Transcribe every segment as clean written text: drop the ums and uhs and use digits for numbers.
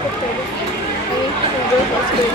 করতে হবে। আমি সুন্দর কাজ করি।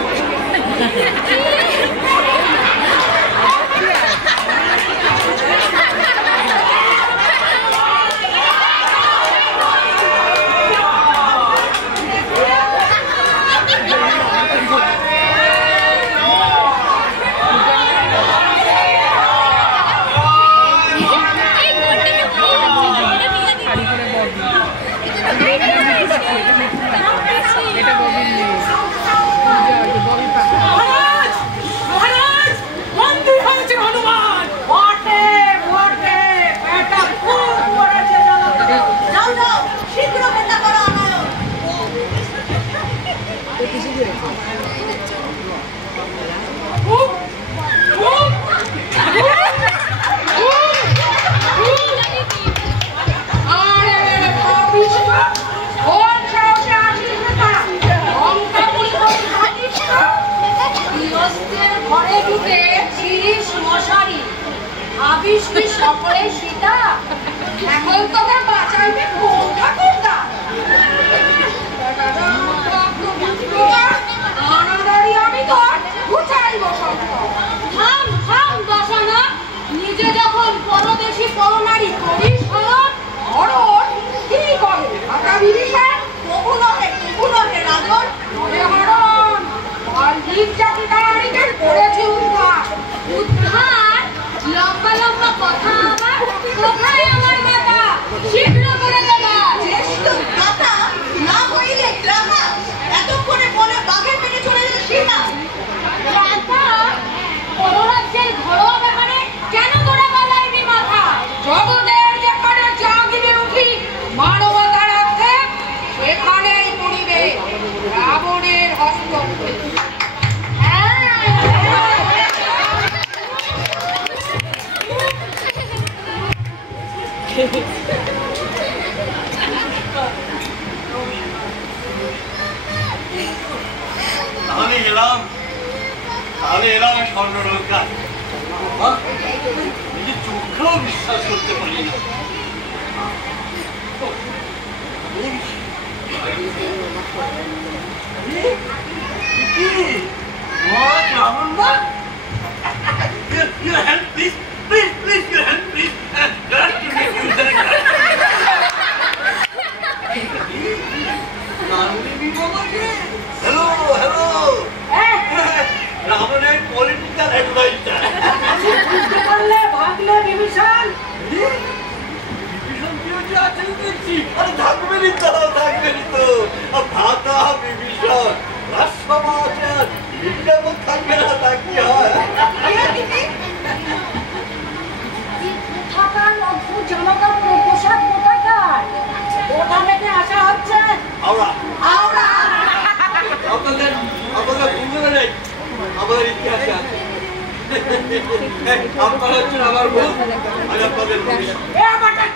সকলে সীতা এখন তোকে বাঁচাইবে কোন ঠাকুরদা আনাদারি আমি তোর বুঝাইব সব থাম থাম দশানা নিজে যখন পরদেশী পরনারী করিস হরণ হরণ কি করে আকা বিভীষণ বহুলহে রাজন হরণ বাল্মীক জাতি তারিখে করেছে উদ্ধার উদ্ধার লম্বা লম্বা কথা আবার কোথায় আমার মাতা শীঘ্র করে দেবা জ্যেষ্ঠ কথা না হইলে গ্রামা এতক্ষণে বলে বাঘে মেরে চলে যেতে সীতা রাধা পররাজ্যের ঘরোয়া ব্যাপারে কেন তোরা বালাইনি মাথা জগতের যেখানে জাগিবে উঠি মানবতার অর্থে সেখানেই পড়িবে রাবণের হস্তক্ষেপ তাহলে এলাম স্বর্ণলঙ্কা নিজের চোখেও বিশ্বাস করতে পারি না হ্যালো হ্যালো রাবণের পলিটিক্যাল অ্যাডভাইজার বুঝতে পারলে ভাগলে বিভীষণ বিভীষণ কি আছেন দেখছি আরে থাকবেনই তো ভাতা বিভীষণ রাজসভা আছেন বিজ্ঞাপন থাকবে না তা কি হয় কোথাকার অদ্ভুত জামা কাপড় পোশাক কোথাকার কোথা থেকে আসা হচ্ছে আমরা আমরা আপনাদের বুঝতে নেই আমাদের ইতিহাসে আছে আপনারা হচ্ছেন আমার ভূত আর আপনাদের ভবিষ্যৎ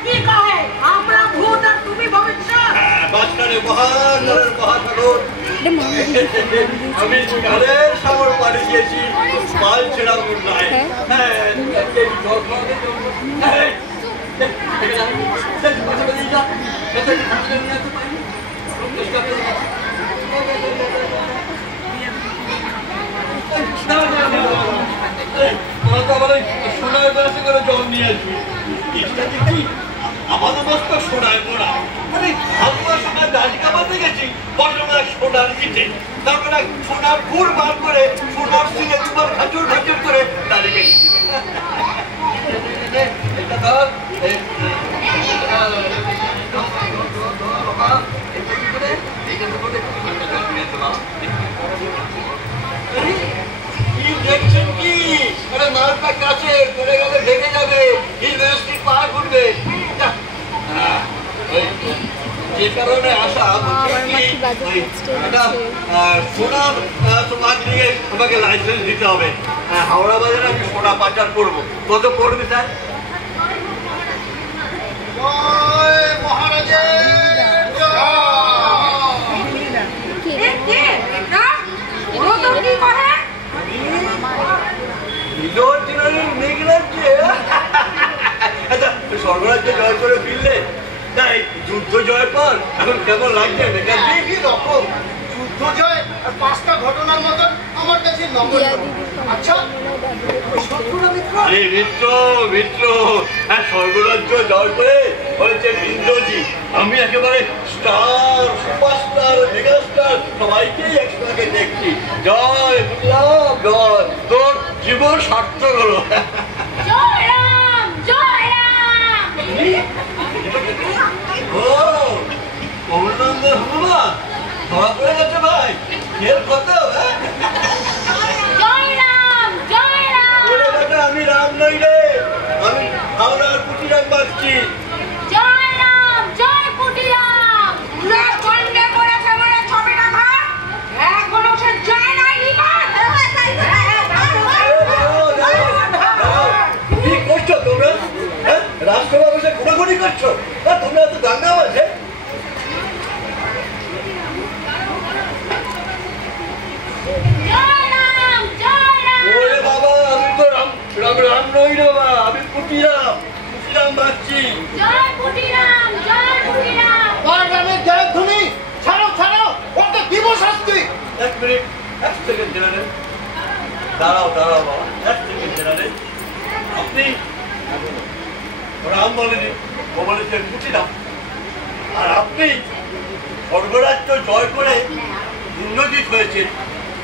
কি কহে আমরা ভূত আর তুমি ভবিষ্যৎ বাচ্চারে মহাসাগর আমি কালের সাগর পাড়ি দিয়েছি পাল ছেড়া মোট নাই সোনার গ্লাসে করে জল নিয়ে আসবি আমাদের মস্ত সোনায় মোড়া মানে আমরা সোনার দাড়ি কামাতে গেছি বর্তমানে সোনার ইটে তারপরে সোনার ফুল বার করে সোনার সিনে দুবার খাচুর খাচুর করে দাঁড়িয়ে এটা ধর দেখছেন কি মালটা কাছে পড়ে গেলে ভেঙে যাবে ইউনিভার্সিটি পা ঘুরবে যে কারণে আসা সোনার তোমার নিয়ে তোমাকে লাইসেন্স দিতে হবে হাওড়া বাজারে আমি সোনা পাচার করবো কত পড়বে স্যার স্বর্গরাজ্য জয় করে ফিরলে তাই যুদ্ধ জয়ের পর এখন কেমন লাগছে রকম রিয়া দিদি আচ্ছা আরে মিত্র মিত্র, হ্যাঁ স্বর্গরাজ্য জয় করে হয়েছে ইন্দ্রজি। আমি একেবারে স্টার, সুপারস্টার, মেগাস্টার সবাইকেই একসঙ্গে দেখছি। জয় বুঝলাম, জয়, তোর জীবন সার্থক হলো। জয় রাম, জয় রাম। ও কমলনন্দন হনুমান ধরা পড়ে গেছে ভাই, খেল কত? জয় রাম, জয় রাম। আমি রাম নই রে, আমি হাওড়ার কুটিরাম বাজছি। জয় রাম, জয় কুটিরাম। না কন্ডে করেছে মানে ছবিটা ভাই, এখনো সে যায় নাই নিবাস। কি করছো তোমরা? হ্যাঁ, রাজসভা বসে ঘোরাঘুরি করছো? তোমরা এত দাঙ্গা আছে? জয় রাম, জয় রাম। ওরে বাবা, আমি তো রাম রাম নই রে বাবা, আমি কুটিরাম বাজছি। জয় কুটিরাম, জয় কুটিরাম। গ্রামের জয় ধ্বনি ছাড়ো ছাড়ো, ওকে দিব শাস্তি। এক মিনিট, এক সেকেন্ড জেনারেল, দাঁড়াও দাঁড়াও বাবা, এক সেকেন্ড জেনারেল। আপনি রাম বলেনি, ও বলেছে কুটিরাম। আর আপনি স্বর্গরাজ্য জয় করে ইন্দ্রজিৎ হয়েছেন।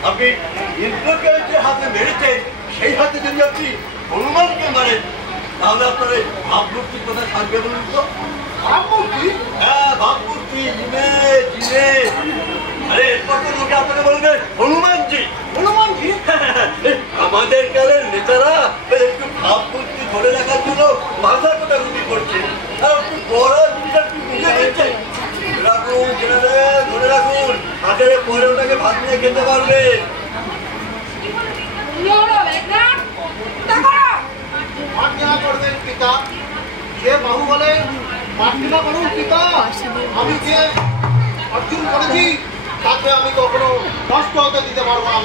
আপনি ইন্দ্রকে যে হাতে মেরেছেন, সেই হাতে যদি আপনি হনুমানকে মারেন, তাহলে আপনার এই ভাবমূর্তি কোথায় থাকবে বলুন তো? ভাবমূর্তি? হ্যাঁ, ভাবমূর্তি, ইমেজ, ইমেজ। আরে এরপর তো লোকে আপনাকে বলবে হনুমানজি। হনুমানজি? আমাদের কালের নেতারা একটু ভাবমূর্তি ধরে রাখার জন্য ভাষা কোটাকুটি করছে, আর একটু বড় জিনিস একটু বুঝে গেছে। রাখুন জেনারেল, ধরে রাখুন, হাতের পরে ওটাকে ভাত নিয়ে খেতে পারবে। মার্জনা করবেন পিতা, যে বাহু বলে মার্জনা করুন পিতা। আমি যে অর্জন করেছি তাকে আমি কখনো নষ্ট হতে দিতে পারবো না।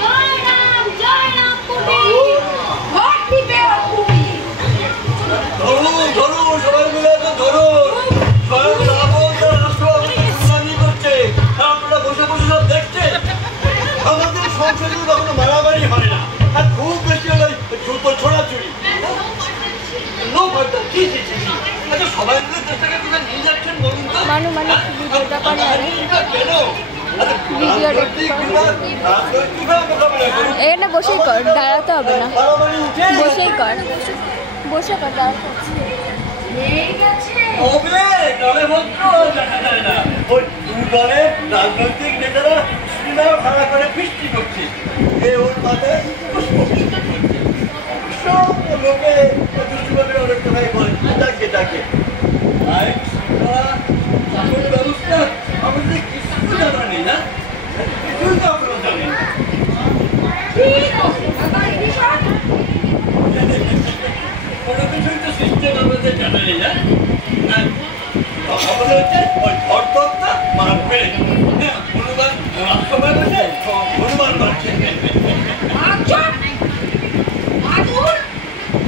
জয় রাম, জয় রাম কুটি। ভোট দিবে কুটি। ধরুন ধরুন, সবাই মিলে ধরুন। স্বয়ং রাবণ তার রাষ্ট্রপতি করছে, আর আপনারা বসে বসে সব দেখছেন। আমাদের সংসদে কখনো মারামারি হয় না, আর খুব বেশি হলে জুতো ছোড়াছুড়ি। আচ্ছা, সবাই মিলে চেষ্টাকে কোথায় নিয়ে যাচ্ছেন বলুন তো? মানু ভিডিওটা করে কেন? এখানে বসেই কর, দাঁড়াতে হবে না, বসেই কর, বসে কর, দাঁড়াতে হচ্ছে না। ওই দু দলের রাজনৈতিক নেতারা সিনেমা ভাড়া করে বৃষ্টি করছে, এ ওর মাথায় পুষ্পবৃষ্টি করছে। সব লোকে দুষ্টুভাবে অনেক কথাই বলে, ডাকে ডাকে আইন শৃঙ্খলা শাসন ব্যবস্থা আমাদের কিছু জানা নেই না, কিছুই তো আপনারা জানেন না। কোনো কিছুই তো সিস্টেম আমাদের জানা নেই না। আমাদের হচ্ছে ওই ধরতরটা মার ফেলে হনুমান রাজসভায় বসে হনুমান মারছে।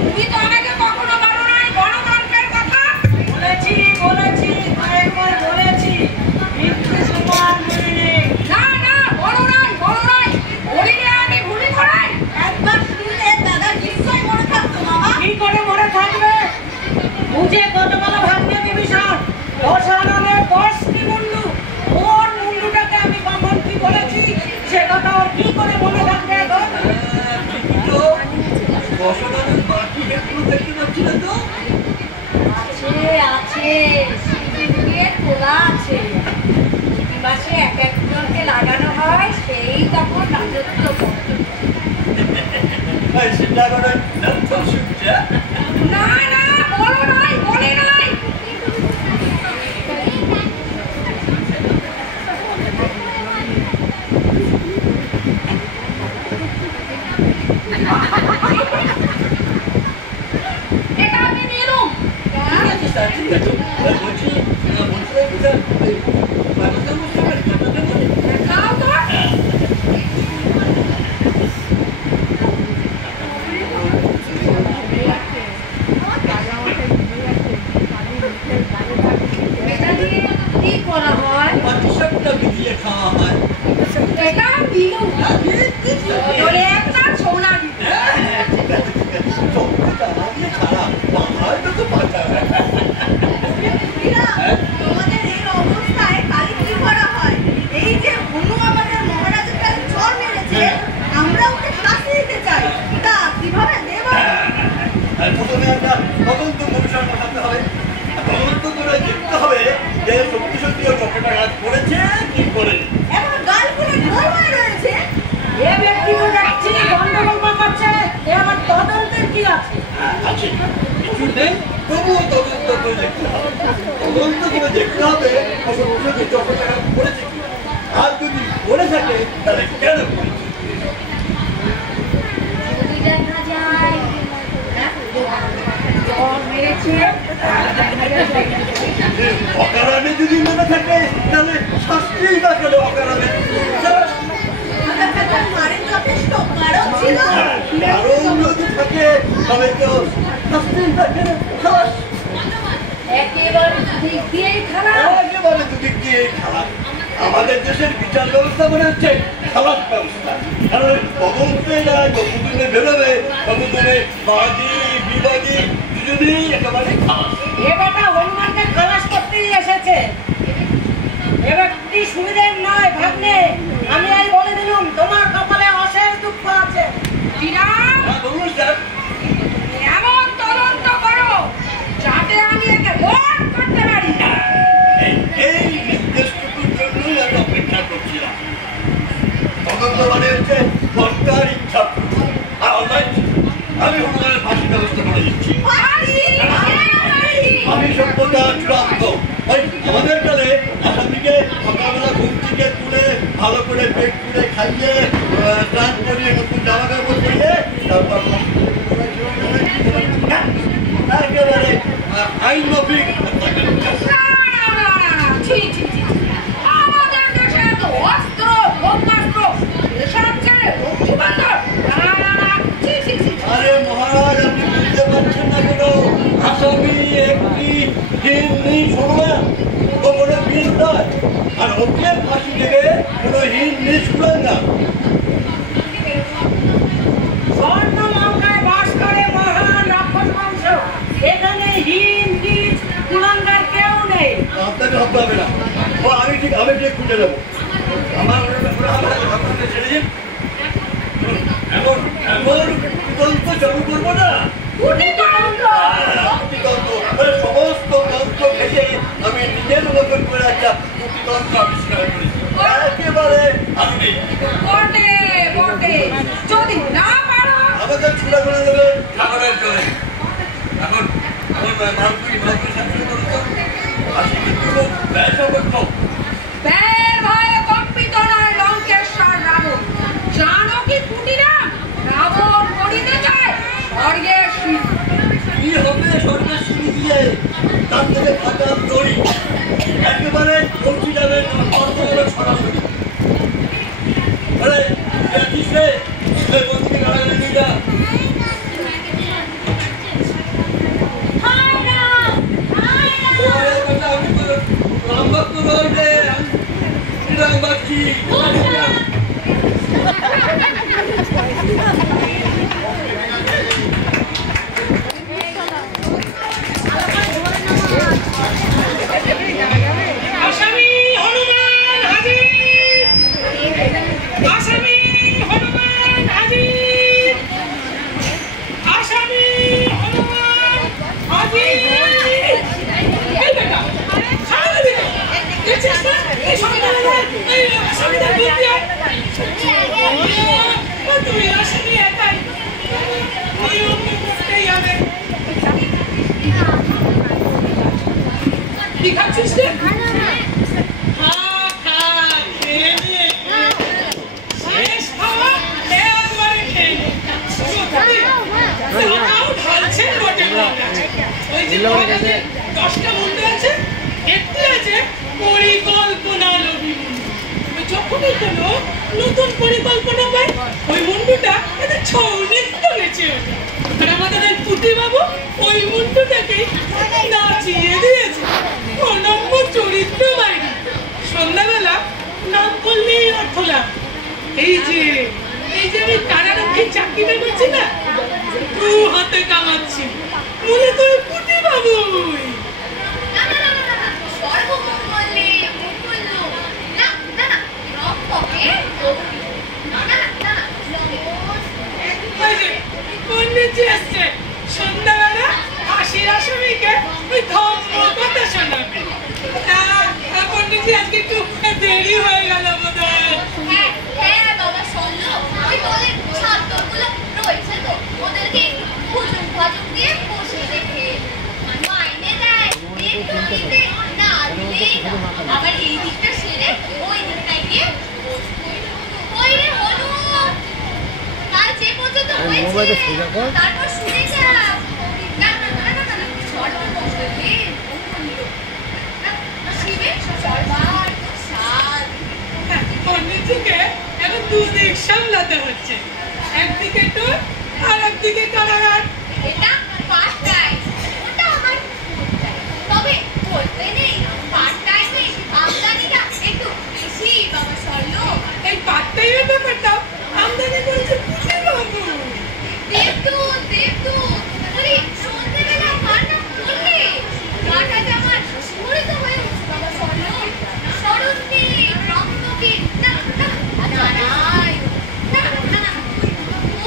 তুমি তো আমাকে কখনো বলো নাই গণতন্ত্রের কথা। বলেছি কয়েকবার বলেছি, কিন্তু তোমার মনে নেই। না না, বলো নাই, বলো নাই, বলিলে আমি ভুলি ধরাই। একবার শুনলে দাদা নিশ্চয়ই মনে থাকতো মামা। কি করে মনে থাকবে? বুঝে কতগুলো ভাগ্যে বিভীষণ, 10 আনালে 10টি মুন্ডু। ওর মুন্ডুটাকে আমি কখন কি বলেছি সে কথা ওর কি করে মনে থাকবে এখন? আছে সিঁদুরে তোলা আছে, মাসে এক একজনকে লাগানো হয়, সেই তখন রাজত্ব করে। না না, বলো নাই, বলে নাই। এটা আমি নিলুম। খাও তো। যে সত্যি সত্যি ও চক্রটা কাজ করেছে কি করে। এখন গাল ফুলে ঢোল হয়ে রয়েছে। এ ব্যক্তি তো দেখছি গন্ডগোল পাকাচ্ছে, এ আমার তদন্তের কি আছে? আছে কিছু নেই, তবুও তদন্ত করে দেখতে হবে। তদন্ত করে দেখতে হবে ও সত্যি সত্যি চক্রটা কাজ করেছে কি, আর যদি করে থাকে তাহলে কেন করেছে। অকারণে যদি মনে থাকে তাহলে শাস্তিই না কেন অকারণে। মারের যথেষ্ট কারণ ছিল। কারণ যদি থাকে তবে তো শাস্তিই না কেন। একেবারে দিক দিয়েই খারাপ। একেবারে দুদিক দিয়ে খারাপ। আমাদের দেশের বিচার ব্যবস্থা মনে হচ্ছে খারাপ ব্যবস্থা। কারণ তদন্তে না যতদিনে বেরোবে ততদিনে বাদী বিবাদী দুজনেই একেবারে খারাপ। এ বেটা হনুমানকে খালাস করতেই এসেছে। এ ব্যক্তি সুবিধের নয় ভাগ্নে, আমি এই বলে দিলুম তোমার কপালে অশেষ দুঃখ আছে। বলুন স্যার। এমন তদন্ত করো যাতে আমি একে বধ করতে পারি। এই নির্দেশটুকুর জন্যই আমি অপেক্ষা করছিলাম। তদন্ত মানে হচ্ছে সরকার ইচ্ছা। আমি হনুমানের ফাঁসি ব্যবস্থা করে দিচ্ছি। আমি সভ্যতা চূড়ান্ত। ওই আমাদের কালে আসামিকে সকালবেলা ঘুম থেকে তুলে ভালো করে পেট তুলে খাইয়ে স্নান করিয়ে নতুন জামা কাপড় পরিয়ে তারপর একেবারে আইন মাফিক আমাদের দেশে তো অস্ত্র ব্রহ্মাস্ত্র এসব ছেড়ে যুগান্তর। আরে মহারাজ, আপনি বুঝতে পারছেন না কেন? আসামি একটি হিন্দি সময় ও কোনো বীর নয়, আর ওকে ফাঁসি দেবে কোনো হিন্দি শুনেন না। স্বর্ণলঙ্কায় বাস করে মহান রাক্ষস বংশ, এখানে হিন্দি কুলাঙ্গার কেউ নেই। আপনাকে ভাবতে হবে না, ও আমি ঠিক খুঁজে দেবো। আমার ছেড়ে দিন। এমন তদন্ত চালু করবো না। সমস্ত তন্ত্র ভেঙে আমি নিজের মতন করে একটা তন্ত্র আবিষ্কার করেছি, একেবারে আধুনিক। যদি না পারো আমাকে ছুড়ে করে দেবে ঠাকুরের জন্য। এখন মালপুরি শাসন করতো আসি কিন্তু ব্যবসা করতো। বের ভয়ে কম্পিত নয় লঙ্কেশ্বর রাবণ। জানো কি কুটিরাম? রাবণ করিতে চায় স্বর্গের সিঁড়ি। কি হবে স্বর্গের সিঁড়ি দিয়ে? তার থেকে ফাঁকা দড়ি একেবারে পৌঁছে যাবে সরাসরি। আরে যাচ্ছিস রে, বন্ধুকে গাড়ি নিয়ে যা। আমি তো রামভক্ত রয়েছে, আমি বাচ্চি। আসামি হনুমান হাজির! আসামি হনুমান হাজির! আসামি হনুমান হাজির! এই বেটা, ছাড় দে! দেখছিস না? এই সন্ধ্যাবেলা এই আসামিদের বুদ্ধি হয়। তুই আসামি একাই। ওই অমনি করতেই হবে। কি খাচ্ছিস রে? শেষ খাওয়া একবারে খেয়ে নে। সত্যি টাকাও ঢালছেন বটে। ওই যে বাগানে 10টা মুন্ডু আছে, একটি আছে পরিকল্পনা লোভী মুন্ডু। ওই যখনই কোনো নতুন পরিকল্পনা পায় ওই মুন্ডুটা এতে ছৌনিত্য নেচে ওঠে। আর আমাদের ওই পুঁটিবাবু ওই মুন্ডুটাকেই নাচিয়ে দিয়েছে। অনম্য চরিত্র বাইরে। সন্ধ্যাবেলা নাম করলেই অর্থ লাভ। এই যে আমি কারারক্ষীর চাকরিটা করছি না, দু হাতে কামাচ্ছি। মনে তো পুঁটিবাবুই। পণ্ডিতজি আসছে সন্ধ্যাবেলা হাসির আসামিকে ওই ধর্ম কথা শোনাবে। দেখছি আজকে একটু দেরি হয়ে গেল বোধহয়। হ্যাঁ হ্যাঁ বাবা শুনলো, ওই তোদের ছাত্রগুলো রয়েছে তো, ওদেরকে একটু হুজুম ফাজুম দিয়ে বসে রেখে মাইনে দেয়, একটু দিতে না দিলেই না, আবার এই দিকটা সেরে ওই দিকটায় গিয়ে ওই রে হলু কাল যে পর্যন্ত হয়েছে তারপর শুনে যা। না না না না না ছড় বসে রে শিবের সরবার সাজ। নিজেকে এখন দুদিক সামলাতে হচ্ছে, একদিকে তো আর একদিকে কারাগার। এটা পার্ট টাইম, ওটা আমার ফুল টাইম। তবে বলতে নেই পার্ট টাইমে আমদানিটা একটু বেশি বাবা সরলো। এই পার্ট টাইমের ব্যাপারটা আমদানি করেছে পুণ্যবাবু। দেবদূত দেবদূত বলি সন্ধ্যেবেলা কার নাম করলে গাটাতে আমার শিহরিত হয়ে উঠছে বাবা সরলো। শরৎকে রক্তকে না না না না না না না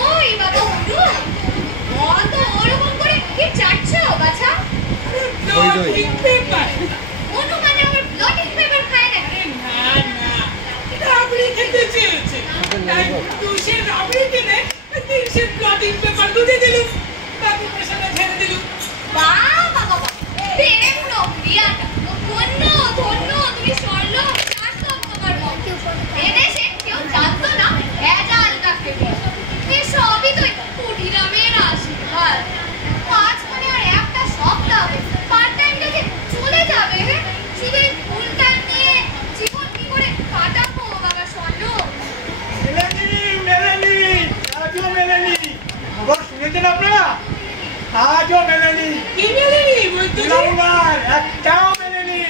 ওই বাবা হলু অত ওরকম করে কি চাটছো বাছা? Bloating paper. অনু মানে আমার ব্লটিং পেপার খায় না। না না, রাবড়ি খেতে চেয়েছে, তাই তুষে রাবড়ি কিনে সে ব্লটিং পেপার গুঁজে দিলুম, বাকি পয়সাটা ছেড়ে দিলুম। বাবা বাবা তেরে প্রক্রিয়াটা ধন্য ধন্য তুমি সরলো জানতো তোমার মতো। এদেশে কেউ জানতো না ভেজাল কাকে বলে। এসবই তো কুটিরামের আশীর্বাদ। আজ মানে আর একটা সপ্তাহ পার্ট টাইমটা যে চলে যাবে, শুধু এই ফুল টাইম নিয়ে জীবন কি করে কাটাবো বাবা সরলো? মেলেনি আজও মেলেনি, খবর শুনেছেন আপনারা? আজও মেলেনি, কি মেলেনি বলতো? একটাও মেলেনি।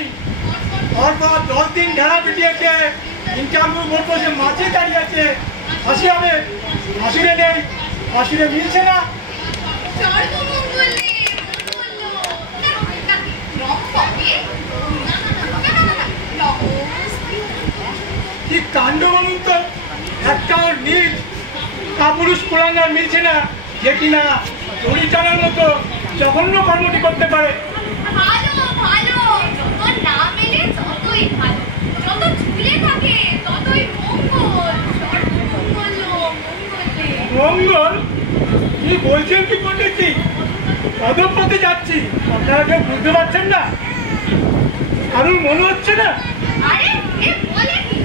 পরপর 10 দিন ঢেলা পিটিয়েছে, ইন্টারভিউ বোর্ড বসে মাঝে দাঁড়িয়ে আছে। হাসি হবে, হাসিরে নেই, হাসিরে মিলছে না। সর্বমঙ্গলে মঙ্গলো না না রম্পকে না না না না না নমস্তে। কি কাণ্ড বলুন তো, একটাও নীল কাপুরুষ কুলাঙ্গার মিলছে না, যে কিনা দড়ি টানার মতো জঘন্য কর্মটি করতে পারে। ভালো ভালো, তোর না মেলে ততই ভালো, যত ঝুলে থাকে ততই মঙ্গল। সর্বমঙ্গলো মঙ্গলে। মঙ্গল কি বলছেন কি পণ্ডিতজি? পদপথে যাচ্ছি, আপনারা কেউ বুঝতে পারছেন না? কারণ মনে হচ্ছে না? আরে এ বলে কি?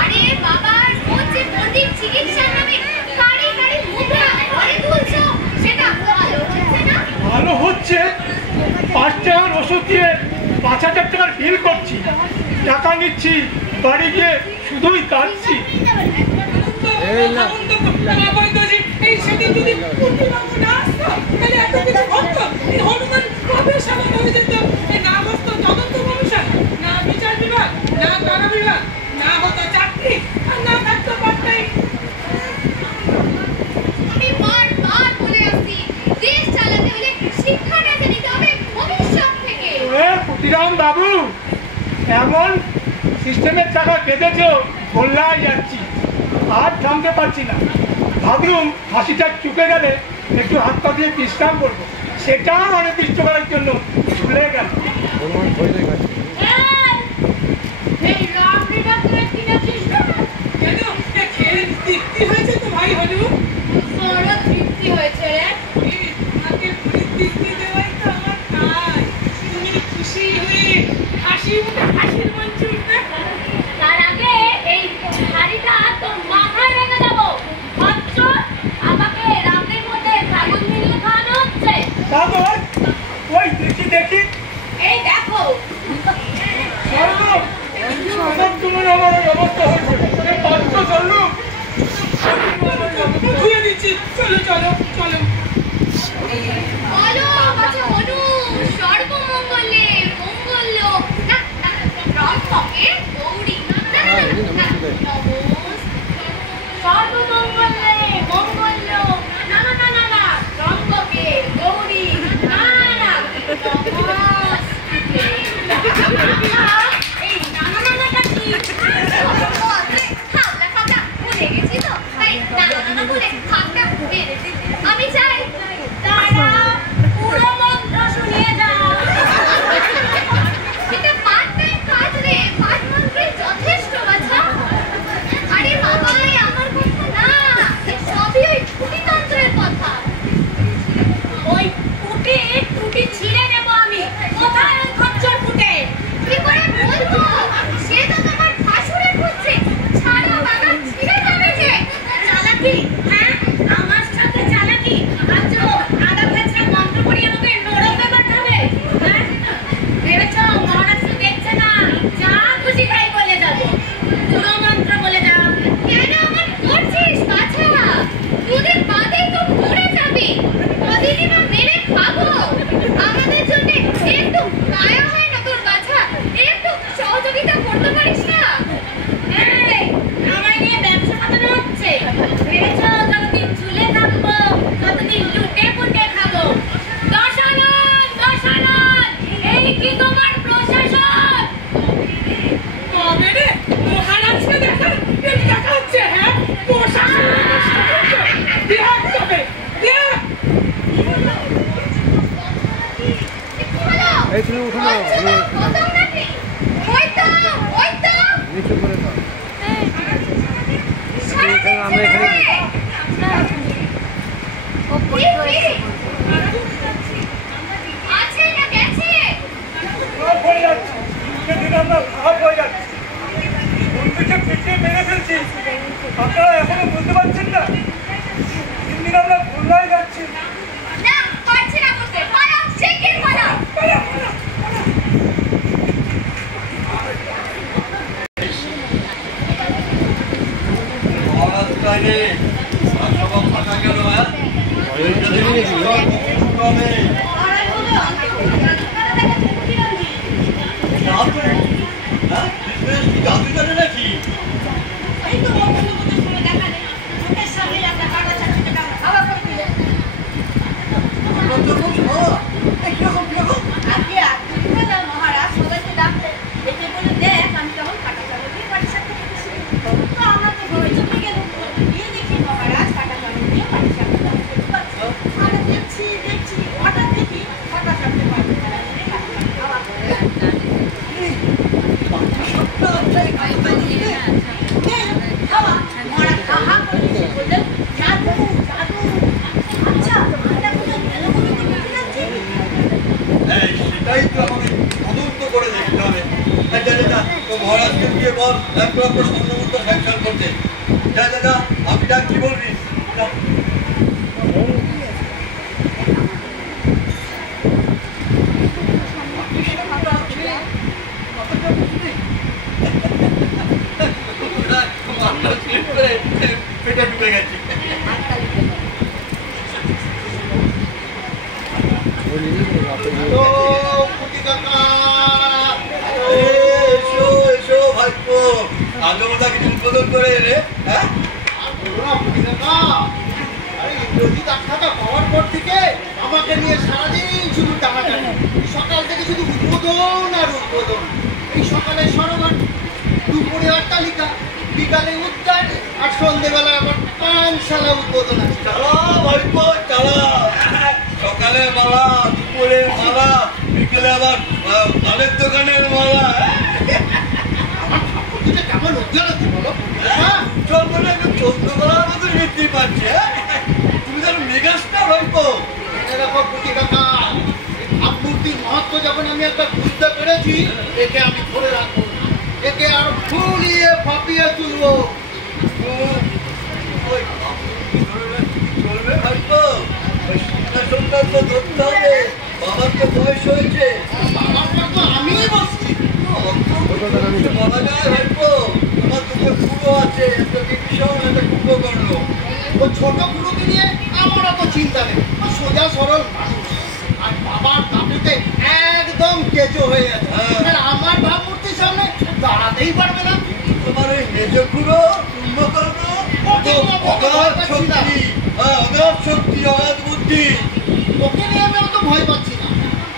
আরে বাবা রোজ যে পণ্ডিত চিকিৎসার নামে কারি কারি মুদ্রা ঘরে তুলছো, সেটা ভালো হচ্ছে না? ভালো হচ্ছে, 5 টাকার ওষুধ দিয়ে 5,000 টাকার বিল করছি, টাকা নিচ্ছি, বাড়ি গিয়ে শুধুই কাঁদছি। এই সেদিন যদি পুণ্যবাবু না আসতো তাহলে এত কিছু ঘটতো? এই হনুমান কবে সামনে হয়ে যেত? এই না বসতো তদন্ত কমিশন, না বিচার বিভাগ, না কারা বিভাগ, না হতো চাকরি, আর না থাকতো পার্ট টাইম। আমি বারবার বলে আসছি, দেশ চালাতে হলে শিক্ষাটা নিতে হবে ভবিষ্যৎ থেকে। পুতিরাম বাবু, এমন সিস্টেমের টাকা কেটেছো গোল্লায় যাচ্ছি, আর থামতে পারছি না। ভাবলুম হাসিটা চুকে গেলে একটু হাত পা দিয়ে বিশ্রাম করবো, সেটাও অনির্দিষ্ট করার জন্য চলে গেল। এই রাবড়িটা তুই কিনেছিস না? কেন খেয়ে তৃপ্তি হয়েছে তো ভাই হলু? বড় তৃপ্তি হয়েছে রে। তোমাকে তৃপ্তি দেওয়াই তো আমার কাজ। তুমি খুশি হয়ে হাসি মুখে হাসির মঞ্চ উঠবে। তার আগে এই শাড়িটা তোর মাথায় রেখে দেবো। ভাবছ আমাকে রাতের মধ্যে খাবার মিলিয়ে খাওয়ানো হচ্ছে? তারপর ওই দেখি দেখি এই দেখো আমার তোমার আমার এই অবস্থা হয়েছে, পাঁচটা চললো। ধুয়ে দিচ্ছি, চলো চলো চলো। বলো বাছা মনু, সর্বমঙ্গলে মঙ্গল না না রম্পকে গৌরী না না না নমস্তে। সর্বমঙ্গলে মঙ্গল না না না না না রঙ্গকে গৌরী না না নমস্তে। এই না না না নাটা কি? খাবলা খাবলা ভুলে গেছি তো, তাই না না না বলে খাবলা বেড়ে দিই। আমি চাই তারা পুরো মন্ত্র শুনিয়ে যাও। এটা পার্ট টাইম কাজ রে, পার্ট নিচু করে দাও। আমরা এখানে আছে না গেছে খারাপ হয়ে যাচ্ছে, দিন আমরা খারাপ হয়ে যাচ্ছে, বন্ধুকে পিটিয়ে মেরে ফেলছি, আপনারা এখনো বুঝতে পারছেন না? দিন দিন আমরা ভুলাই যাচ্ছি। না পারছি না বুঝতে, পালাও শিগগির পালাও। ফাঁকা গেল, হ্যাঁ জাদু জানে নাকি? এই তো বন্ধুদের সঙ্গে দেখা নেই, মুখের সামনে একটা কাটা চাকরিটা আমরা খাওয়া করে দিলে। আগে আগে মহারাজ সবাইকে ডাকতে এতে বলে দেখ আমি কেমন কাটা চাকরি দিয়ে বাড়ির সাথে খেতেছি। তো আমরা তো ঘরে চলে গেল, গিয়ে দেখি মহারাজ কাটা চাকরি দিয়ে বাড়ির সাথে খেতে পারছে। আমরা দেখছি হঠাৎ দেখি কাটা চাকরি পারবে খাওয়া করে খাওয়া মহারাজ কাহা করে বললেন জাদু জাদু। আচ্ছা আমরা কোথায় গেল বলে তো বুঝতে যাচ্ছি। সেটাই তো আমাকে তদন্ত করে দেখতে হবে। মহারাজকে গিয়ে বল 1 লক্ষ স্বর্ণমুদ্রা স্যাংশন করতে। যা যা যা, আমি ডাক কি বলবি? পেটে ঢুকে গেছি। এসো ভাইপো, আজমদা কিছু উদ্বোধন করে এলে। হ্যাঁ পাওয়ার পর থেকে আমাকে নিয়ে সারাদিন শুধু টানাটানি, সকাল থেকে শুধু উদ্বোধন আর উদ্বোধন। এই সকালে সরোবর, দুপুরে অট্টালিকা, বিকালে উদ্যান, আর সন্ধ্যেবেলা আবার পানশালা উদ্বোধন আছে। চালা ভাইপো চালা, সকালে মালা, দুপুরে মালা, বিকেলে আবার মালের দোকানের মালা। আমার ঠাকুরকে কেমন উদ্যান আছে বলো? হ্যাঁ চল বলে আমি 14 করার মতো বৃদ্ধি পাচ্ছে। তুমি তো মেগাস্টার ভাইপো। দেখো পুটি কাকা, ভাবমূর্তির মহত্ব যখন আমি একবার বুঝতে পেরেছি, একে আমি ধরে রাখবো, একে আর ফুলিয়ে ফাঁপিয়ে তুলবো। চলবে ভাইপো, ওই সিংহাসনটা তো ধরতে হবে। বাবার তো বয়স হয়েছে। বাবার তো আমিই বসছি। বলা যায় ভাইপো, তোমার দুটো কুড়ো আছে, একটা বিভীষণ, একটা কুম্ভকর্ণ। ও ছোট গুরুকে নিয়ে আমার অত চিন্তা নেই, ও সোজা সরল মানুষ। আর বাবার দাবিতে একদম কেঁচো হয়ে গেছে, আর আমার ভাবমূর্তির সামনে দাঁড়াতেই পারবে না। তোমার ওই মেজ কুড়ো, কুম্ভকর্ণ, অগাধ শক্তি, অগাধ শক্তি, অগাধ বুদ্ধি। ওকে নিয়ে আমি অত ভয় পাচ্ছি না,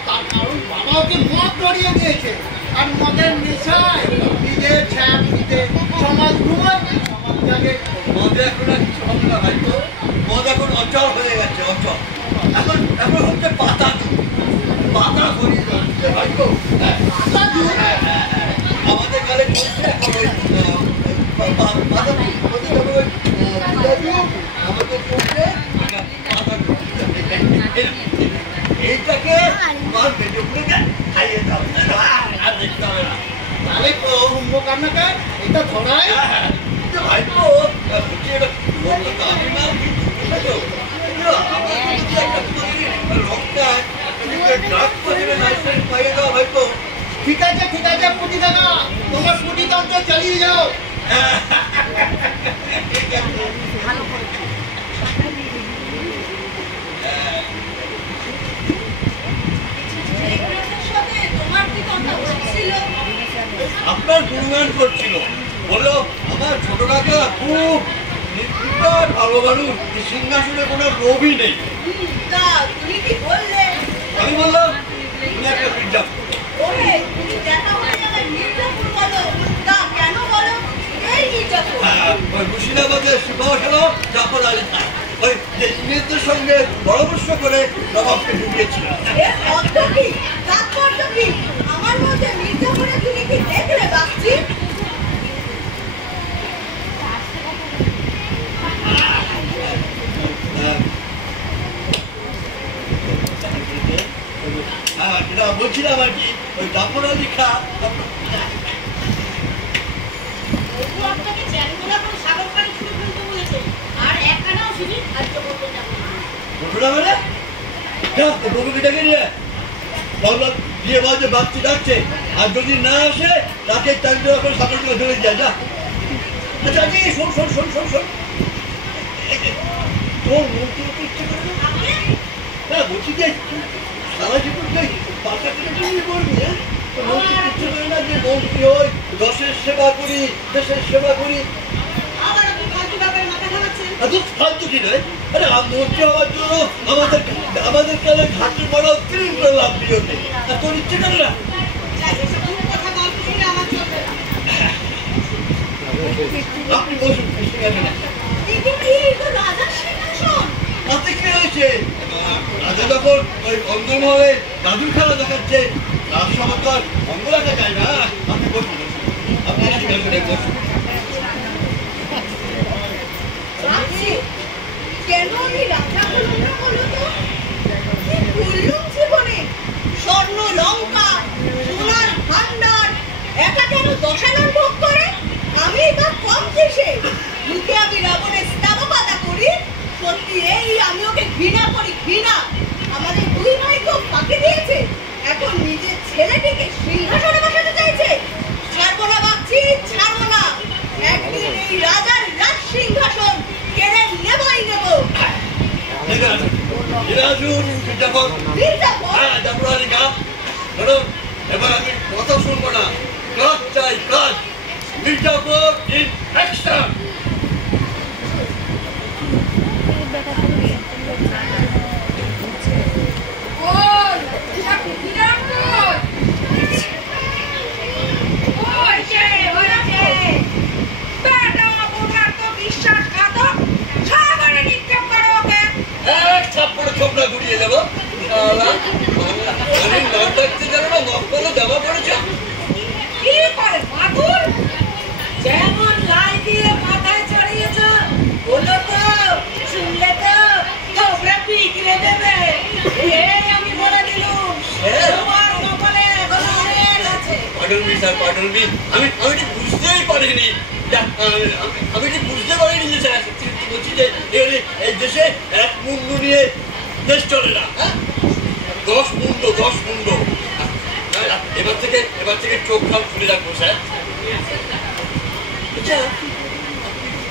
তার কারণ বাবা ওকে মদ ধরিয়ে দিয়েছে। আর মদের নেশায় নিজের ছ্যাপ দিতে সমাজ ঘুমায়, সমাজ জাগে। মদে এখন আর কিছু হবে না ভাইপো, মদ এখন অচল হয়ে গেছে, অচল। এখন হচ্ছে পাতা ধরিয়ে যাচ্ছে ভাইপো। আমাদের কালে চলছে এখন ওই আমাদের চলছে এইটাকে তোমার বেজে খাইয়ে দাও, আর দেখতে হবে না। তাহলে কুম্ভকর্ণকে এটা ধরায়। ভাইপো হচ্ছে দাদিমা কি বুঝেছো? ঠিক আছে পুটি দাদা, তোমার পুটি তন্ত্র চালিয়ে যাও। আপনার গুণগান করছিল, বললো আমার ছোট কাকা খুব নির্বিকার ভালো মানুষ, সিংহাসনে কোনো লোভই নেই। তুমি কি বললে? আমি বললাম তুমি একটা মির্জাপুর। তুমি দেখা হয়ে যাবে মির্জাপুর বলো, তা কেন বলো? এই মির্জাপুর ওই মুর্শিদাবাদের সিংহাসন জাফর আলী খান ওই যে ইংরেজদের সঙ্গে পরামর্শ করে নবাবকে ঢুকিয়েছিল। তাৎপর্য কি? আমার মধ্যে মির্জাপুরে তুমি কি দেখলে বাপজি? না মানে যা তো বউকে ডেকে নিয়ে বললাম গিয়ে বলছে বাচ্চি ডাকছে আর যদি না আসে তাকে চাকরি করে সাপোর্ট করে ধরে যায় যা আচ্ছা আজকে শোন শোন শোন শোন শোন তোর মন্ত্রী ইচ্ছে করে না বলছি যে সারা জীবন পাতা কেটে করবি হ্যাঁ ইচ্ছে করে না যে মন্ত্রী হই দশের সেবা করি দেশের সেবা করি ফালতু কি নয় আরে মন্ত্রী হওয়ার জন্য আমাদের কালে ঘাটের বড় তিন লাভ দিয়ে আর তোর ইচ্ছে করে না আপনি বসুন তাতে কি হয়েছে রাজা যখন ওই অঙ্গমহলে দাদুর খেলা দেখাচ্ছে রাজসভা তো আর অঙ্গ রাখা যায় না আপনি বসুন আপনি সিংহাসনে বসুন কেন আমি রাজা হলাম না বলো তো কি করলাম জীবনে স্বর্ণ লঙ্কা সোনার ভান্ডার একা কেন দশানন ভোগ করে আমি বা কম কিসে মুখে আমি রাবণের স্তব পাতা করি সত্যি এই আমি ওকে ঘৃণা করি ঘৃণা আমাদের দুই ভাই তো ফাঁকি দিয়েছে এখন নিজের ছেলেটিকে সিংহাসনে বসাতে চাইছে ছাড়বো না ভাবছি ছাড়বো না একদিন এই রাজার রাজ সিংহাসন কেড়ে নেবই নেব এবার আমি কথা শুনবো না কাজ চাই কাজ মির্জাপুর ইন অ্যাকশন ঘুরিয়ে দেবো যেমন লাই দিয়ে মাথায় চড়িয়েছ বলো তো শুনলে তো তোমরা বিগড়ে দেবে এই আমি বলে দিলুম তোমার কপালে এখনো অনেক আছে আমি ঠিক বুঝতেই পারিনি আমি ঠিক বুঝতে পারিনি যে বলছি যে এই দেশে এক মুন্ডু নিয়ে দেশ চলে না হ্যাঁ 10 মুন্ড এবার থেকে চোখ খাপ খুলে রাখবো স্যার আচ্ছা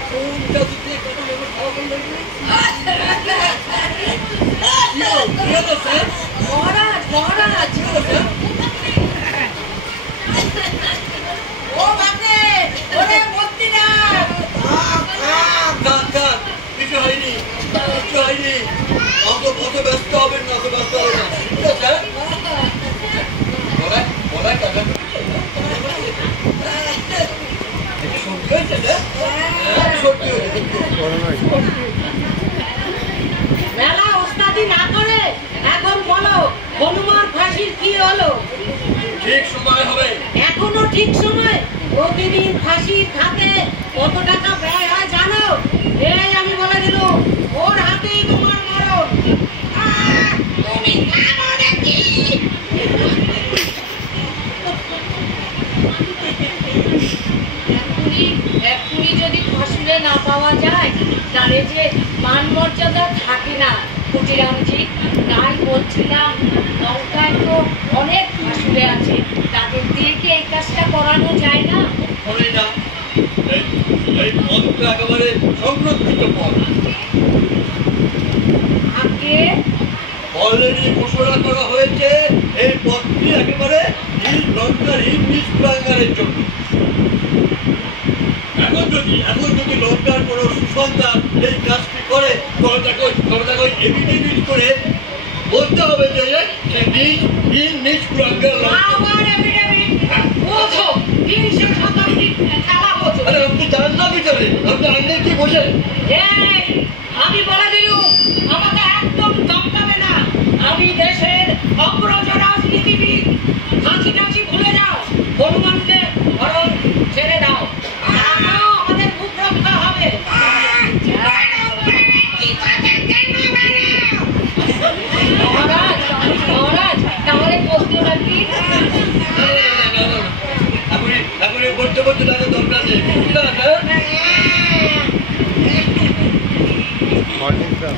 কোনটা দিতে কত আমার খাওয়া বন্ধ স্যার মহারাজ ও বাতে ওরে মন্ত্রী না কাক কিছু হয়নি অত ব্যস্ত হবেন না স্যার বলা কাকা মেলা ওস্তাদি না করে এখন বলো হনুমান ফাঁসির কি হলো ঠিক সময় হবে এখনো ঠিক সময় প্রতিদিন ফাঁসির খাতে কত টাকা ব্যয় হয় জানো এই আমি বলে দিল ওর হাতেই তোমার মরণ তুমি জানো নাকি এক্ষুনি যদি ফাঁসুরে না পাওয়া যায় তাহলে যে মান মর্যাদা থাকে না কুটিরামজি তাই বলছিলাম লঙ্কায় তো অনেক ফাঁসুরে আছে তাদের দিয়ে কি এই কাজটা করানো যায় না এই পদটা একেবারে সংরক্ষিত পদ আগে অলরেডি ঘোষণা করা হয়েছে এই পদটি একেবারে লঙ্কার ইংলিশ প্রাঙ্গারের জন্য এখন যদি লঙ্কার কোনো সুসন্তান এই কাজটি করে তবে এভিডেভিট করে বলতে হবে যে সে নিজ প্রাঙ্গার আরে আপনি জানেন না ভিতরে আপনি আনলে কি বোঝেন আমি বলে দিলুম আমাকে একদম চমকাবে না আমি দেশের অগ্রজ রাজনীতিবিদ হাসি ভুলে যাও হনুমানকে বরং ছেড়ে দাও আমাদের মুখ রক্ষা হবে মহারাজ তাহলে বলতে নাকি এখন বলতে তাদের দরকার নেই Morning, sir.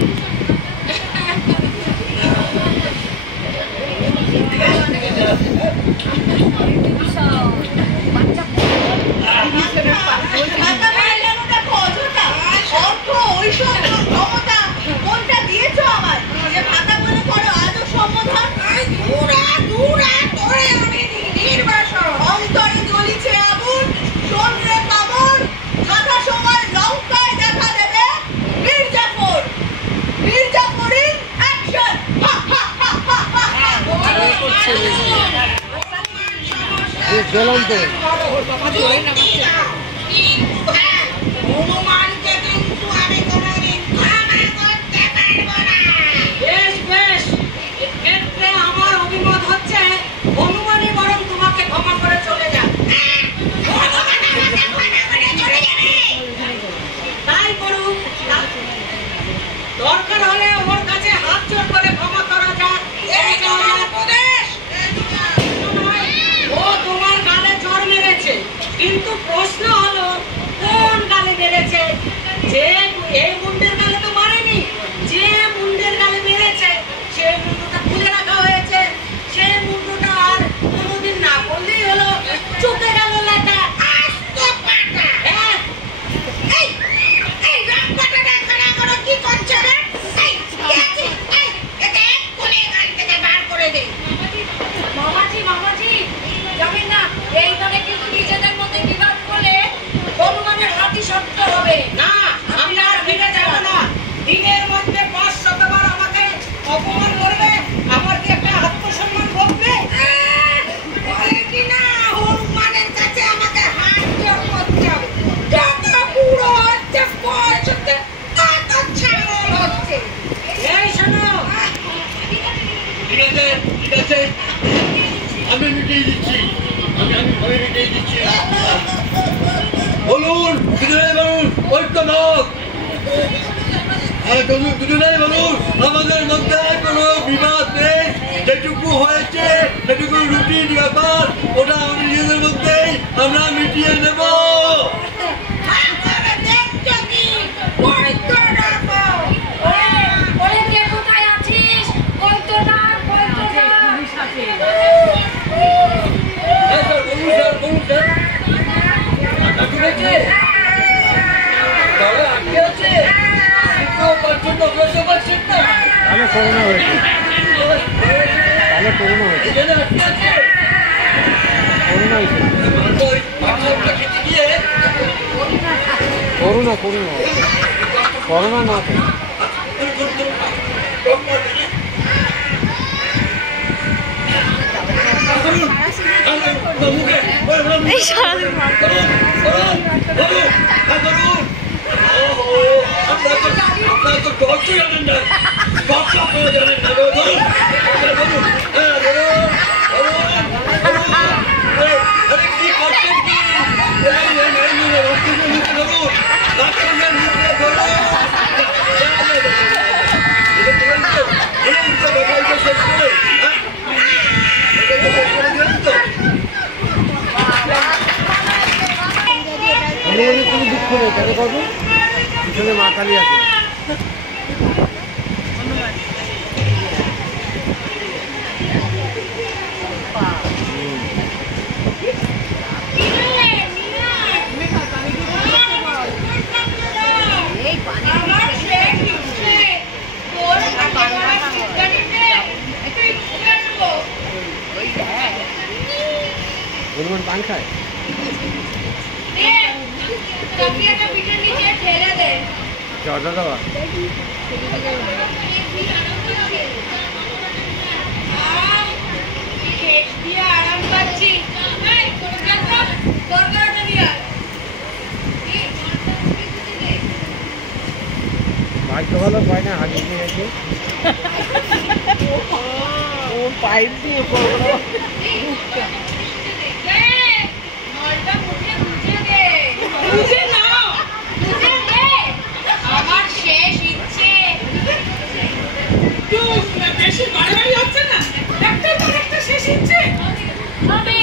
গেলাম তো। হনুমানকে কিন্তু আমি কোনোদিন ক্ষমা করতে পারবো না। বেশ বেশ, এক্ষেত্রে আমার অভিমত হচ্ছে হনুমানই বরং তোমাকে ক্ষমা করে চলে যাক। তাই করুক, দরকার হলে ওর কাছে হাত জোর করে ক্ষমা করা যাক। ও তোমার গালে জোর মেরেছে, কিন্তু প্রশ্ন হলো কোন গালে মেরেছে? যে এই মুন্ডের গালে তো মারেনি, যে মুন্ডের গালে মেরেছে সেই মুন্ডটা খুলে রাখা হয়েছে। সেই মুন্ডটা আর কোনোদিন না বললেই হলো, চুপে গেল লেটা। মামাজি যাবেন না, এইভাবে কিন্তু নিজেদের মধ্যে বিবাদ করলে হনুমানের হাতি শক্ত হবে না। আমি আর ফিরে যাব না। দিনের মধ্যে 500 বার আমাকে অপমান করবে, আমার কি একটা আত্মসম্মান রক্ষে? বলে কি না হনুমানের কাছে আমাকে হাত জোড় করতে হবে। যত বুড়ো হচ্ছে, বয়স হচ্ছে, তত ছাগল হচ্ছে। এই শোনো, ঠিক আছে ঠিক আছে, আমি মিটিয়ে দিচ্ছি, আমি মিটিয়ে দিচ্ছি। বলুন দুজনে বলুন, ঐক্যমত। দুজনে বলুন, আমাদের মধ্যে কোনো বিবাদ নেই। যেটুকু হয়েছে সেটুকু রুটিন ব্যাপার, ওটা আমি নিজেদের মধ্যেই আমরা মিটিয়ে নেব। ওরে কে কোথায় আছিস? বলতো না বলুন স্যার, বলুন স্যার। আটকে আছে, তাহলে আটকে আছে, পারছেন না, বলতে পারছেন না। তাহলে করোনা হয়েছে, তাহলে করোনা হয়েছে, এখানে আটকে আছে। করোনা হয়েছে, ওই পাথরটা খেতে গিয়ে করোনা করোনা করোনা না তো। আপনার তো ডক্টর জানেন না, ডক্টর আপনারা জানেন না। কি করছেন কি? হনুমানের কোনো দুঃখ নেই, তাহলে করবো পিছনে মা কালী আছে। হনুমান পান খায়, পিঠের নিচে ঠেলে দে। জর্দা দেওয়া। আরাম পাচ্ছি। দরকারটা নিয়ে আয়। ভাগ্য ভালো পায় না, হাজির নিয়ে গেছে ও পাইপ দিয়ে পড়লো। নলটা মুখে গুজে দে। গুজে নাও, গুজে দে। আমার শেষ ইচ্ছে। বেশি বাড়াবাড়ি হচ্ছে না? একটা শেষ ইচ্ছে হবে।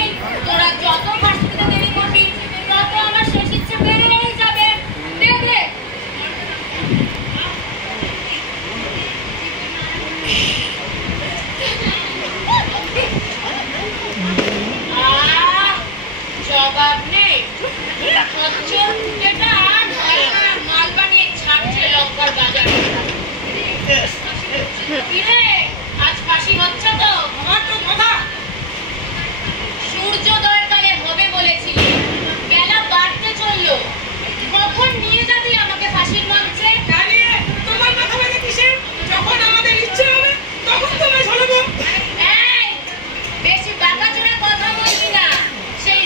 তোরা যত ফাঁসিতে দেরি করবি তত আমার শেষ ইচ্ছে বেড়েই যাবে। দে দে। জবাব নেই। মাল বানিয়ে ছাড়ছে লঙ্কার বাজারে। আজ ফাঁসি হচ্ছে তো? আমার তো কথা। সূর্যোদয়ের কালে হবে বলেছিলি, বেলা বাড়তে চললো, কখন নিয়ে যাবি আমাকে ফাঁসির মঞ্চে? তোমার মাথা ব্যথা কিসের? যখন আমাদের ইচ্ছে হবে তখন তোমায় ছড়াবো। এই, বেশি বাঁকাচোরা কথা বলবি না। সেই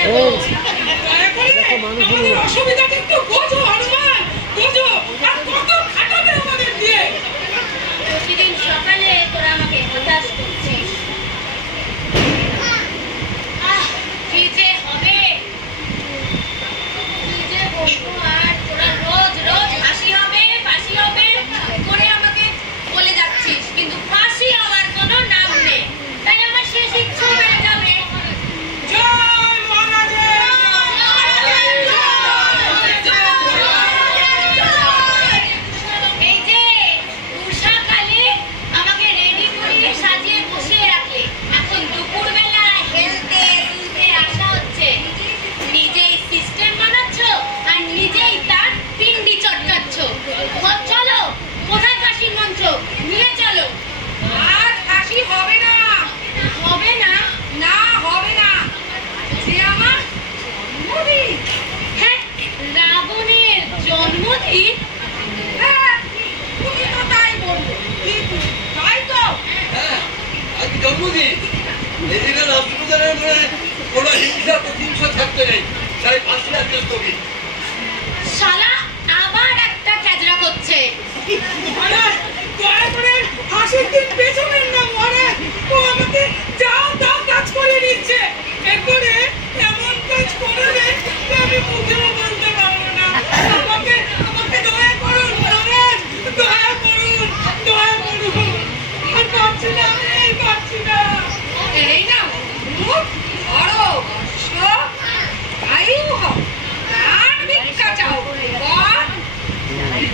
নেবো। আমাদের অসুবিধাটা একটু বোঝো হনুমান, বোঝো। আর কত খাটাবে আমাদের দিয়ে? প্রতিদিন সকালে তোরা আমাকে হতাশ করছিস। কি যে হবে, কি যে বলবো। আর তোরা রোজ রোজ ফাঁসি হবে ফাঁসি হবে করে আমাকে বলে যাচ্ছিস, কিন্তু ফাঁসি হওয়ার কোনো নাম নেই। তাই আমার শেষ ইচ্ছা বেড়ে যাবে। জয় মহারাজের এই যে উষা কালে আমাকে রেডি করিয়ে সাজিয়ে বসিয়ে রাখলে, এখন দুপুরবেলা হেলতে তুলতে আসা হচ্ছে। নিজেই সিস্টেম বানাচ্ছ আর নিজেই তার পিন্ডি চটকাচ্ছ। চলো, কোথায় ফাঁসির মঞ্চ নিয়ে চলো। আর ফাঁসি হবে না, হবে না? না হবে না। যে আমার জন্মদিন। হ্যাঁ, রাবণের জন্মদিন। হ্যাঁ, তুমি তো তাই বললে। কি তুমি? তাই তো। হ্যাঁ, আজ জন্মদিন। এই দিনে রাষ্ট্রপ্রধানের মনে কোনো হিংসা প্রতিহিংসা থাকতে নেই। তাই ফাঁসি আজকে স্থগিত। শালা আবার একটা ক্যাজরা করছে। মহারাজ, দয়া করে ফাঁসির দিন পেছনের না মহারাজ। ও আমাকে যা তা কাজ করে নিচ্ছে। এরপরে এমন কাজ করবে যে আমি মুখেও বলতে পারবো না। আমাকে দয়া করুন মহারাজ, দয়া করুন, দয়া করুন। আর পারছি না, আমি পারছি না। এই না মুখ ধরো, আয়ু হোক আর ভিক্ষা চাও। বল।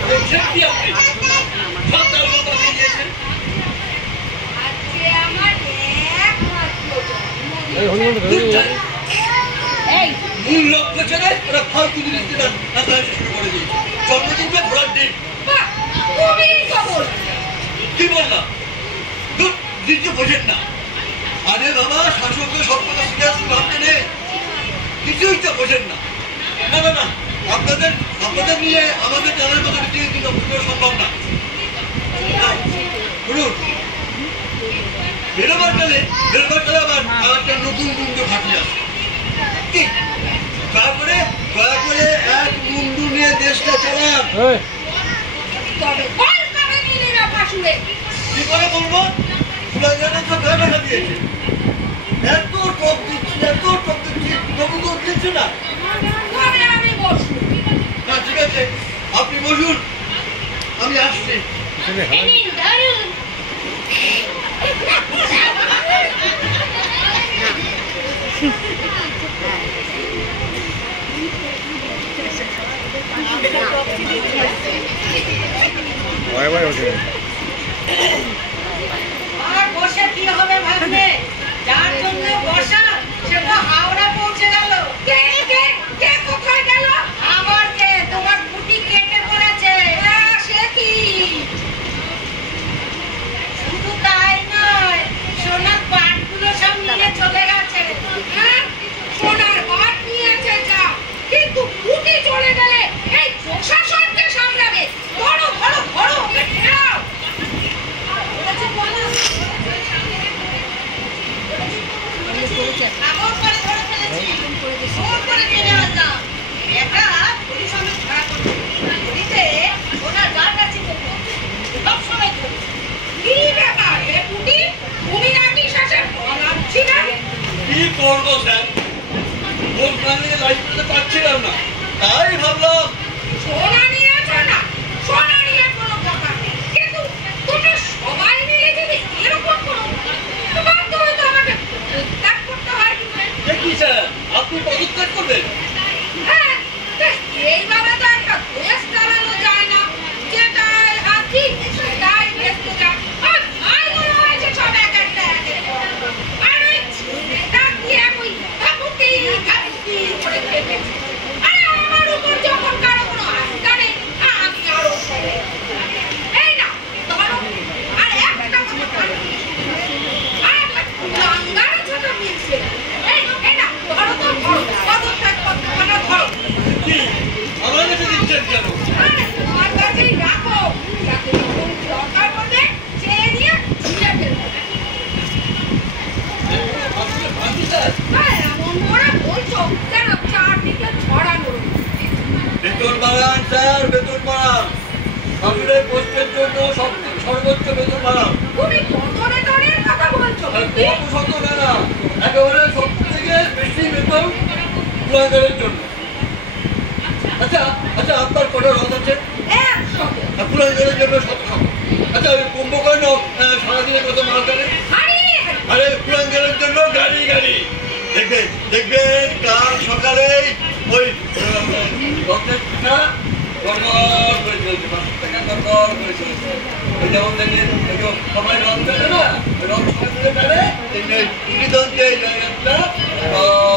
বলছেন কি আপনি? সব তার মতো আপনি দিয়েছেন। আজকে আমার একমাত্র জন্মদিন। এই হনুমান এই মূল লক্ষ্য ছেড়ে ওরা ফালতু জিনিস নাচানাচি শুরু করে দিয়েছে। জন্মদিনটা ঘোরার দিন। বাহ, তুমি তো বল। কি বললাম? নিজে বোঝেন না। আরে বাবা, শাসককে সব কথা সিরিয়াসলি ভাবতে নেই। কিছুই তো বোঝেন না। না না না, আপনাদের নিয়ে আমাদের জানার মতো রীতিনীতি কিন্তু পুরো সম্ভব না। শুনুন, বেরোবার কালে আবার একটা নতুন মুন্ডু ফাটিয়ে আসে। কি দয়া করে এক মুন্ডু নিয়ে দেশটা চালান। তবে বল কবে নিলি না ফাঁসুড়ে? কি করে বলবো? সুলাইমানের তো গায়ে দেখা দিয়েছে। এত টক দিচ্ছি, তবু তো দিচ্ছে না। তবে আমি বসবো। না, ঠিক আছে, আপনি বসুন, আমি আসছি। এই নিন, ধরুন। ভয় ওঠে। আর বসে কি হবে ভাবলে? যার জন্য বসা সে তো হাওড়া পৌঁছে গেল। কে কোথায় গেল? আবার কে? তোমার গুটি কেটে পড়েছে। সে কি? শুধু তাই নয়, সোনার পাটগুলো সব নিয়ে চলে গেছে। হ্যাঁ, সোনার বাট নিয়েছে যা, কিন্তু ফুটে চলে গেলে এই প্রশাসনকে সামলাবে। ধরো ধরো ধরো, ওকে ঠেলাও। এমন করে ধরে ফেলেছি, জোর করে টেনে আনলাম। এটা পুলিশ আমি ধরা করবো। পুলিশে ওনার বার কাছে সবসময় ধরি। কি ব্যাপার রে পুটি? তুমি নাকি শেষে পালাচ্ছি না? কি করবো স্যার? ভোট বানিয়ে লাইফ করতে পারছিলাম না, তাই ভাবলাম সোনা নিয়েছো না, সোনা নিয়ে কোনো কথা নেই, কিন্তু তোমরা সবাই মিলে যদি এরকম করো, তোমার তো হয়তো আমাকে ত্যাগ করতে হয়। কি স্যার, আপনি পদত্যাগ করবেন? হ্যাঁ, তা এইভাবে তো একটা দেশ চালানো যায় না। যেটাই হাতি সেটাই ভেস্তে যায়। আর ভাইগুলো হয়েছে সব এক একটা এক এক করে। আর ওই ছেলেটা দিয়ে ওই ঠাকুরটি করে খেপেছে। আরে আমার উপর যখন কারো কোনো আস্থা নেই, আমি আরো এই না ধরো। আর একটা কথা আর একটা লাঙ্গার ছোট মিলছে। এই না ধরো তো ধরো, পদত্যাগ করতে 10,000 বেতন বাড়ান। শ্বশুরের পোস্টের জন্য সর্বোচ্চ বেতন বাড়ান। তুমি কত বেতনের কথা বলছো? কত শত না, একেবারে সব থেকে বেশি বেতন কুলাঙ্গারের জন্য। আচ্ছা আচ্ছা, আপনার কটা রথ আছে? কুলাঙ্গারের জন্য 100। আচ্ছা, ওই কুম্ভকর্ণ সারাদিনে কত মাল টানে? আরে কুলাঙ্গারের জন্য গাড়ি গাড়ি। দেখবেন কাল সকালে ওই রথের পিঠা গড়গড় করে চলছে, 5 টাকা গড়গড় করে চলছে। ওই যেমন দেখবেন সবাই রথ টানে না, রথ সকালে টানে, ইংরেজকে এই জায়গাটা ধরো